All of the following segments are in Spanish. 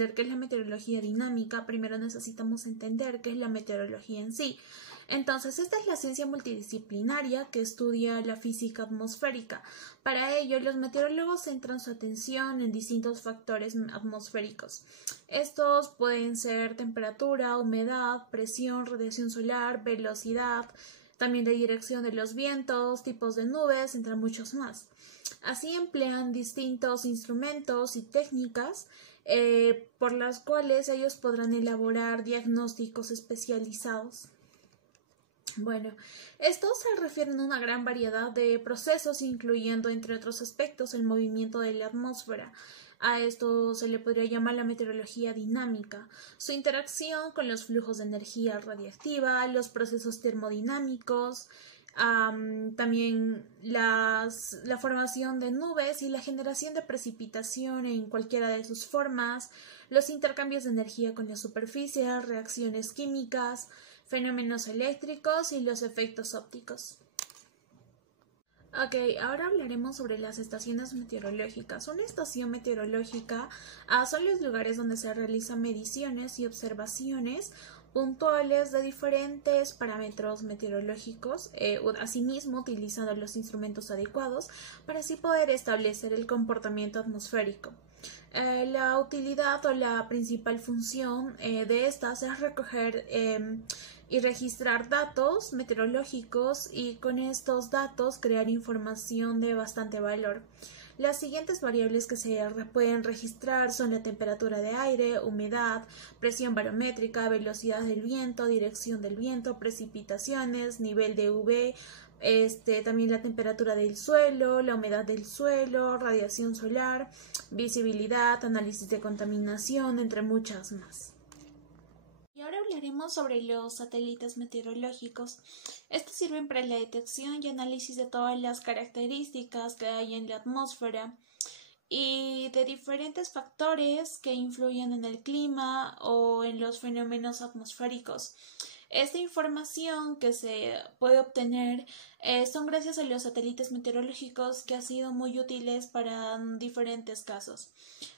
entender qué es la meteorología dinámica, primero necesitamos entender qué es la meteorología en sí. Entonces, esta es la ciencia multidisciplinaria que estudia la física atmosférica. Para ello, los meteorólogos centran su atención en distintos factores atmosféricos. Estos pueden ser temperatura, humedad, presión, radiación solar, velocidad, también la dirección de los vientos, tipos de nubes, entre muchos más. Así emplean distintos instrumentos y técnicas por las cuales ellos podrán elaborar diagnósticos especializados. Bueno, estos se refieren a una gran variedad de procesos, incluyendo, entre otros aspectos, el movimiento de la atmósfera. A esto se le podría llamar la meteorología dinámica, su interacción con los flujos de energía radiactiva, los procesos termodinámicos, también la formación de nubes y la generación de precipitación en cualquiera de sus formas, los intercambios de energía con la superficie, reacciones químicas, fenómenos eléctricos y los efectos ópticos. Ok, ahora hablaremos sobre las estaciones meteorológicas. Una estación meteorológica son los lugares donde se realizan mediciones y observaciones puntuales de diferentes parámetros meteorológicos, asimismo utilizando los instrumentos adecuados para así poder establecer el comportamiento atmosférico. La utilidad o la principal función de estas es recoger y registrar datos meteorológicos y con estos datos crear información de bastante valor. Las siguientes variables que se pueden registrar son la temperatura de aire, humedad, presión barométrica, velocidad del viento, dirección del viento, precipitaciones, nivel de UV, también la temperatura del suelo, la humedad del suelo, radiación solar, visibilidad, análisis de contaminación, entre muchas más. Y ahora hablaremos sobre los satélites meteorológicos. Estos sirven para la detección y análisis de todas las características que hay en la atmósfera y de diferentes factores que influyen en el clima o en los fenómenos atmosféricos. Esta información que se puede obtener son gracias a los satélites meteorológicos que han sido muy útiles para diferentes casos.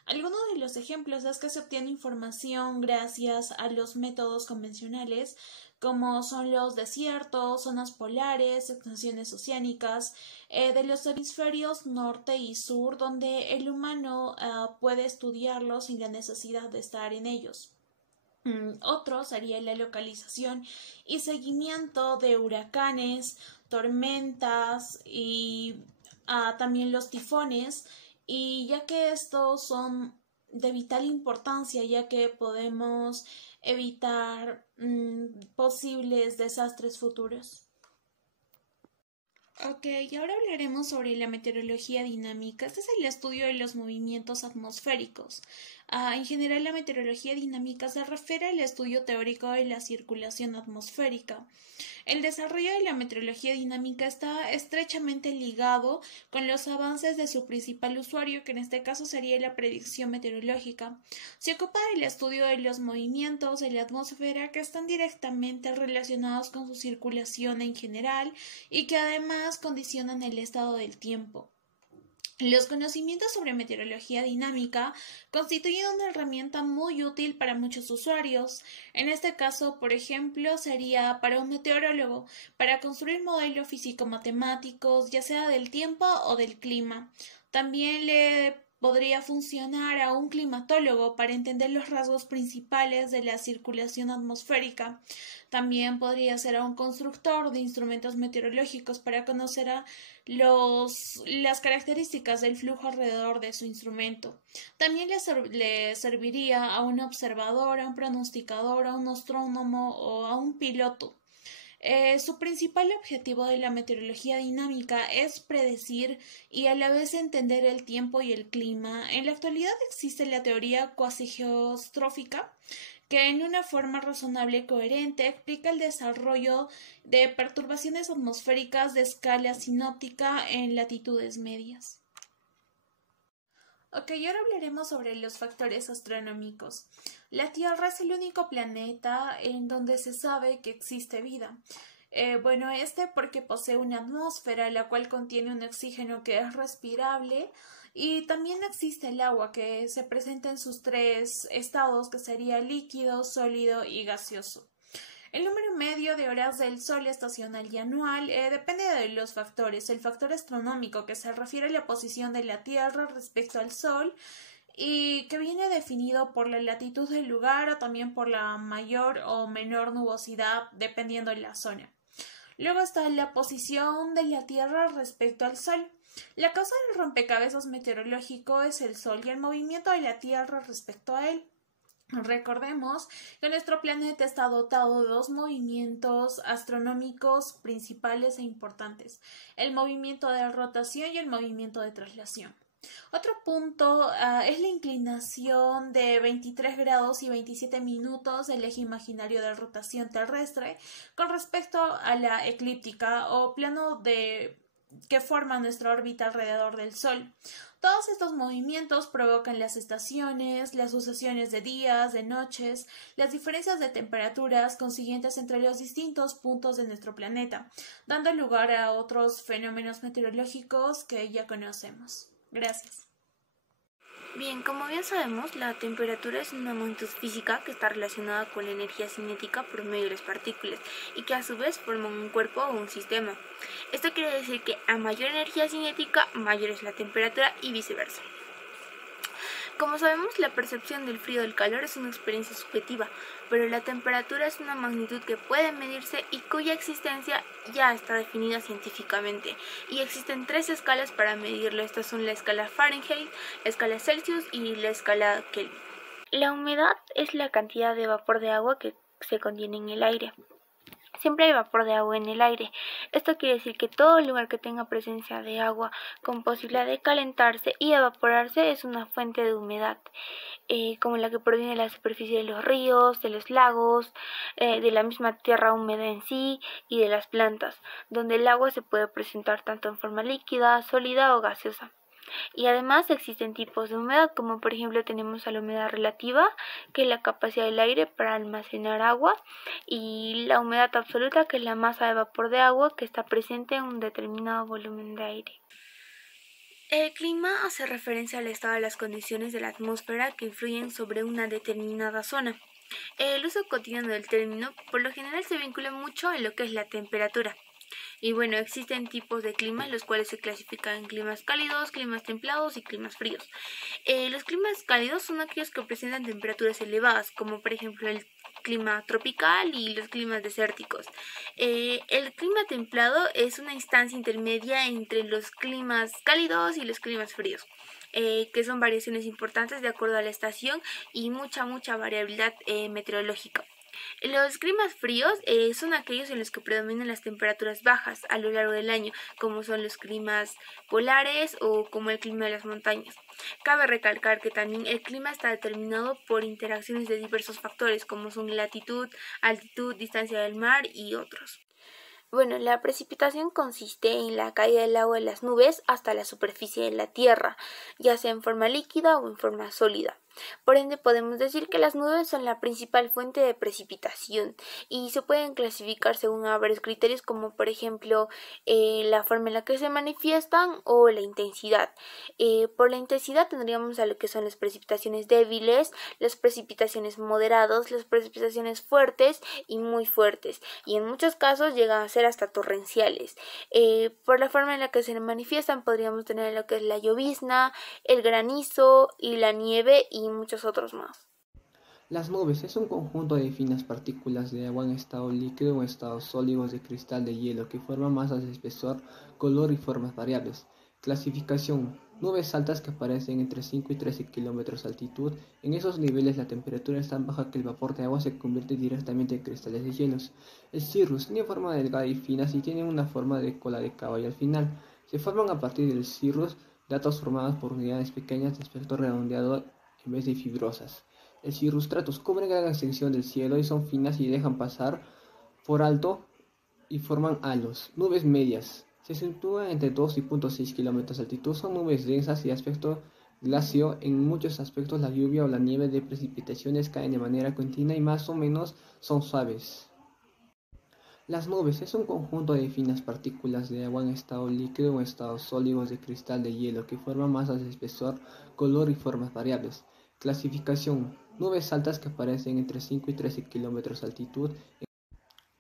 Algunos de los ejemplos es que se obtiene información gracias a los métodos convencionales, como son los desiertos, zonas polares, extensiones oceánicas, de los hemisferios norte y sur, donde el humano puede estudiarlos sin la necesidad de estar en ellos. Otro sería la localización y seguimiento de huracanes, tormentas y también los tifones, y ya que estos son de vital importancia, ya que podemos evitar posibles desastres futuros. Ok, y ahora hablaremos sobre la meteorología dinámica. Este es el estudio de los movimientos atmosféricos. En general, la meteorología dinámica se refiere al estudio teórico de la circulación atmosférica. El desarrollo de la meteorología dinámica está estrechamente ligado con los avances de su principal usuario, que en este caso sería la predicción meteorológica. Se ocupa del estudio de los movimientos de la atmósfera que están directamente relacionados con su circulación en general y que además condicionan el estado del tiempo. Los conocimientos sobre meteorología dinámica constituyen una herramienta muy útil para muchos usuarios. En este caso, por ejemplo, sería para un meteorólogo, para construir modelos físico-matemáticos, ya sea del tiempo o del clima. También le podría funcionar a un climatólogo para entender los rasgos principales de la circulación atmosférica. También podría ser a un constructor de instrumentos meteorológicos para conocer las características del flujo alrededor de su instrumento. También le serviría a un observador, a un pronosticador, a un astrónomo o a un piloto. Su principal objetivo de la meteorología dinámica es predecir y a la vez entender el tiempo y el clima. En la actualidad existe la teoría cuasi-geostrófica, que en una forma razonable y coherente explica el desarrollo de perturbaciones atmosféricas de escala sinóptica en latitudes medias. Ok, ahora hablaremos sobre los factores astronómicos. La Tierra es el único planeta en donde se sabe que existe vida. Porque posee una atmósfera la cual contiene un oxígeno que es respirable Y también existe el agua, que se presenta en sus tres estados, que sería líquido, sólido y gaseoso. El número medio de horas del Sol estacional y anual depende de los factores. El factor astronómico, que se refiere a la posición de la Tierra respecto al Sol y que viene definido por la latitud del lugar o también por la mayor o menor nubosidad dependiendo de la zona. Luego está la posición de la Tierra respecto al Sol. La causa del rompecabezas meteorológico es el Sol y el movimiento de la Tierra respecto a él. Recordemos que nuestro planeta está dotado de dos movimientos astronómicos principales e importantes, el movimiento de rotación y el movimiento de traslación. Otro punto es la inclinación de 23 grados y 27 minutos del eje imaginario de rotación terrestre con respecto a la eclíptica o plano que forma nuestra órbita alrededor del Sol. Todos estos movimientos provocan las estaciones, las sucesiones de días, de noches, las diferencias de temperaturas consiguientes entre los distintos puntos de nuestro planeta, dando lugar a otros fenómenos meteorológicos que ya conocemos. Gracias. Bien, como bien sabemos, la temperatura es una magnitud física que está relacionada con la energía cinética por medio de las partículas y que a su vez forman un cuerpo o un sistema. Esto quiere decir que a mayor energía cinética, mayor es la temperatura y viceversa. Como sabemos, la percepción del frío o del calor es una experiencia subjetiva, pero la temperatura es una magnitud que puede medirse y cuya existencia ya está definida científicamente. Y existen tres escalas para medirlo. Estas son la escala Fahrenheit, la escala Celsius y la escala Kelvin. La humedad es la cantidad de vapor de agua que se contiene en el aire. Siempre hay vapor de agua en el aire. Esto quiere decir que todo lugar que tenga presencia de agua con posibilidad de calentarse y evaporarse es una fuente de humedad, como la que proviene de la superficie de los ríos, de los lagos, de la misma tierra húmeda en sí y de las plantas, donde el agua se puede presentar tanto en forma líquida, sólida o gaseosa. Y además existen tipos de humedad, como por ejemplo tenemos a la humedad relativa, que es la capacidad del aire para almacenar agua, y la humedad absoluta, que es la masa de vapor de agua que está presente en un determinado volumen de aire. El clima hace referencia al estado de las condiciones de la atmósfera que influyen sobre una determinada zona. El uso cotidiano del término por lo general se vincula mucho en lo que es la temperatura. Y bueno, existen tipos de climas, los cuales se clasifican en climas cálidos, climas templados y climas fríos. Los climas cálidos son aquellos que presentan temperaturas elevadas, como por ejemplo el clima tropical y los climas desérticos. El clima templado es una instancia intermedia entre los climas cálidos y los climas fríos, que son variaciones importantes de acuerdo a la estación y mucha variabilidad meteorológica. Los climas fríos son aquellos en los que predominan las temperaturas bajas a lo largo del año, como son los climas polares o como el clima de las montañas. Cabe recalcar que también el clima está determinado por interacciones de diversos factores, como son latitud, altitud, distancia del mar y otros. Bueno, la precipitación consiste en la caída del agua de las nubes hasta la superficie de la Tierra, ya sea en forma líquida o en forma sólida. Por ende, podemos decir que las nubes son la principal fuente de precipitación y se pueden clasificar según varios criterios, como por ejemplo la forma en la que se manifiestan o la intensidad. Por la intensidad tendríamos a lo que son las precipitaciones débiles, las precipitaciones moderadas, las precipitaciones fuertes y muy fuertes, y en muchos casos llegan a ser hasta torrenciales. Por la forma en la que se manifiestan podríamos tener lo que es la llovizna, el granizo y la nieve y muchos otros más. Las nubes es un conjunto de finas partículas de agua en estado líquido o en estados sólidos de cristal de hielo que forman masas de espesor, color y formas variables. Clasificación: nubes altas que aparecen entre 5 y 13 kilómetros de altitud. En esos niveles la temperatura es tan baja que el vapor de agua se convierte directamente en cristales de hielos. El cirrus tiene forma delgada y fina y tiene una forma de cola de caballo al final. Se forman a partir del cirrus datos formados por unidades pequeñas de aspecto redondeado en vez de fibrosas. El cirrostratus cubre gran extensión del cielo y son finas y dejan pasar por alto y forman halos. Nubes medias se sitúan entre 2 y 0.6 kilómetros de altitud. Son nubes densas y de aspecto glacio. En muchos aspectos la lluvia o la nieve de precipitaciones caen de manera continua y más o menos son suaves. Las nubes es un conjunto de finas partículas de agua en estado líquido o en estado sólidos de cristal de hielo que forman masas de espesor, color y formas variables. Clasificación: nubes altas que aparecen entre 5 y 13 kilómetros de altitud.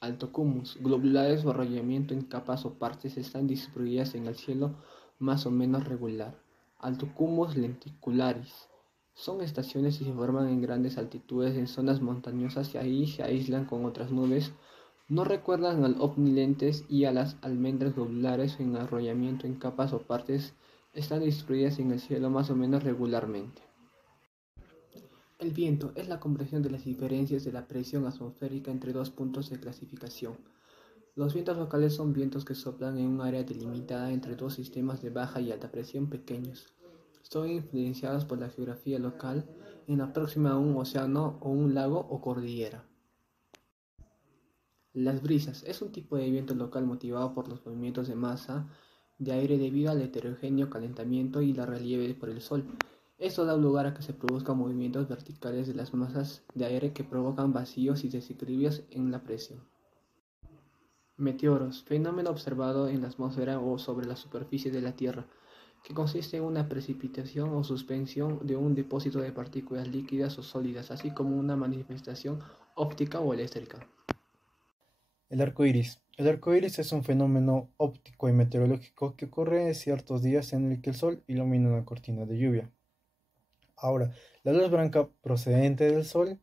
Alto cúmulos, globulares o arrollamiento en capas o partes están distribuidas en el cielo más o menos regular. Alto cúmulos lenticulares. Son estaciones y se forman en grandes altitudes en zonas montañosas y ahí se aíslan con otras nubes. No recuerdan al ovni lentes y a las almendras globulares en arrollamiento en capas o partes están distribuidas en el cielo más o menos regularmente. El viento es la compresión de las diferencias de la presión atmosférica entre dos puntos de clasificación. Los vientos locales son vientos que soplan en un área delimitada entre dos sistemas de baja y alta presión pequeños. Son influenciados por la geografía local en la próxima a un océano o un lago o cordillera. Las brisas es un tipo de viento local motivado por los movimientos de masa de aire debido al heterogéneo calentamiento y la relieve por el sol. Esto da lugar a que se produzcan movimientos verticales de las masas de aire que provocan vacíos y desequilibrios en la presión. Meteoros, fenómeno observado en la atmósfera o sobre la superficie de la Tierra, que consiste en una precipitación o suspensión de un depósito de partículas líquidas o sólidas, así como una manifestación óptica o eléctrica. El arco iris. El arco iris es un fenómeno óptico y meteorológico que ocurre ciertos días en el que el sol ilumina una cortina de lluvia. Ahora, la luz blanca procedente del sol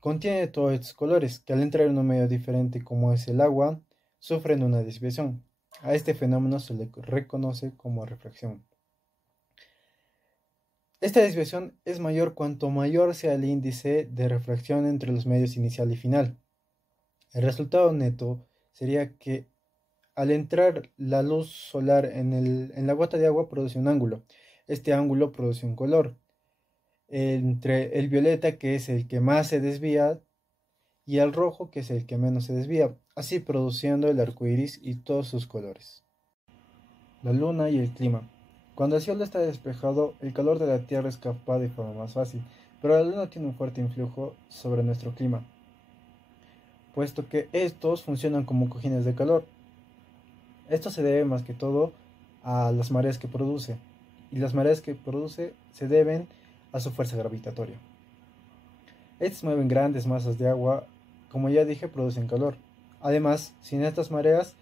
contiene todos estos colores que al entrar en un medio diferente como es el agua, sufren una desviación. A este fenómeno se le reconoce como refracción. Esta desviación es mayor cuanto mayor sea el índice de refracción entre los medios inicial y final. El resultado neto sería que al entrar la luz solar en la gota de agua produce un ángulo. Este ángulo produce un color entre el violeta, que es el que más se desvía, y el rojo, que es el que menos se desvía, así produciendo el arco iris y todos sus colores. La luna y el clima. Cuando el cielo está despejado, el calor de la Tierra escapa de forma más fácil, pero la luna tiene un fuerte influjo sobre nuestro clima, puesto que estos funcionan como cojines de calor. Esto se debe más que todo a las mareas que produce, y las mareas que produce se deben a su fuerza gravitatoria. Estas mueven grandes masas de agua, como ya dije, producen calor. Además, sin estas mareas,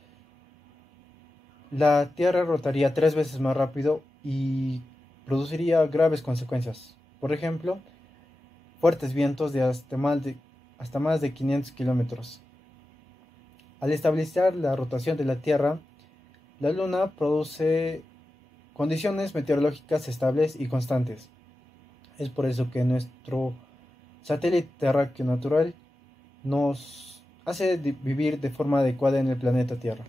la Tierra rotaría 3 veces más rápido y produciría graves consecuencias. Por ejemplo, fuertes vientos de hasta más de 500 kilómetros. Al estabilizar la rotación de la Tierra, la Luna produce condiciones meteorológicas estables y constantes. Es por eso que nuestro satélite terráqueo natural nos hace vivir de forma adecuada en el planeta Tierra.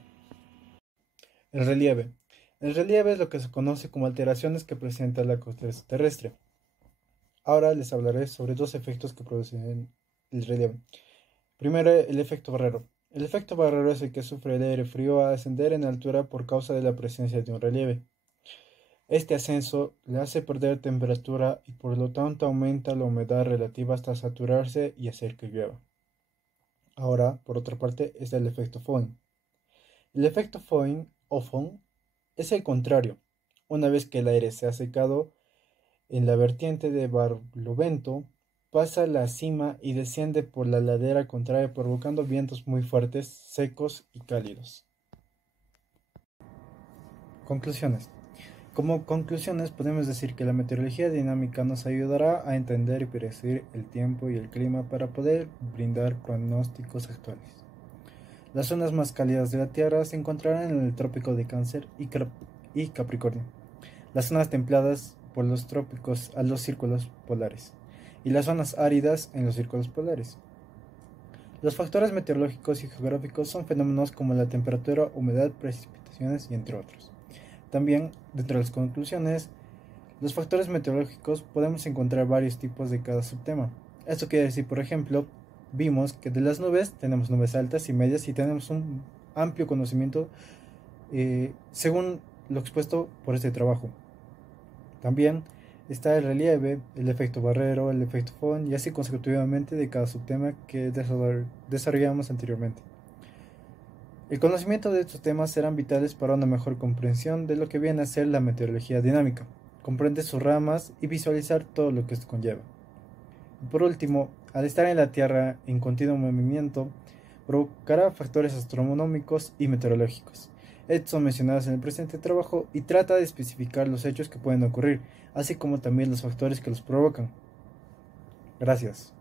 El relieve. El relieve es lo que se conoce como alteraciones que presenta la corteza terrestre. Ahora les hablaré sobre dos efectos que producen el relieve. Primero, el efecto barrero. El efecto barrero es el que sufre el aire frío a ascender en altura por causa de la presencia de un relieve. Este ascenso le hace perder temperatura y por lo tanto aumenta la humedad relativa hasta saturarse y hacer que llueva. Ahora, por otra parte, está el efecto Foehn. El efecto Foehn o Foehn es el contrario. Una vez que el aire se ha secado, en la vertiente de Barlovento pasa la cima y desciende por la ladera contraria provocando vientos muy fuertes, secos y cálidos. Conclusiones. Como conclusiones podemos decir que la meteorología dinámica nos ayudará a entender y predecir el tiempo y el clima para poder brindar pronósticos actuales. Las zonas más cálidas de la Tierra se encontrarán en el trópico de Cáncer y Capricornio, las zonas templadas por los trópicos a los círculos polares y las zonas áridas en los círculos polares. Los factores meteorológicos y geográficos son fenómenos como la temperatura, humedad, precipitaciones y entre otros. También, dentro de las conclusiones, los factores meteorológicos podemos encontrar varios tipos de cada subtema. Esto quiere decir, por ejemplo, vimos que de las nubes tenemos nubes altas y medias y tenemos un amplio conocimiento según lo expuesto por este trabajo. También está el relieve, el efecto barrero, el efecto Foehn y así consecutivamente de cada subtema que desarrollamos anteriormente. El conocimiento de estos temas serán vitales para una mejor comprensión de lo que viene a ser la meteorología dinámica, comprender sus ramas y visualizar todo lo que esto conlleva. Y por último, al estar en la Tierra en continuo movimiento, provocará factores astronómicos y meteorológicos. Estos son mencionados en el presente trabajo y trata de especificar los hechos que pueden ocurrir, así como también los factores que los provocan. Gracias.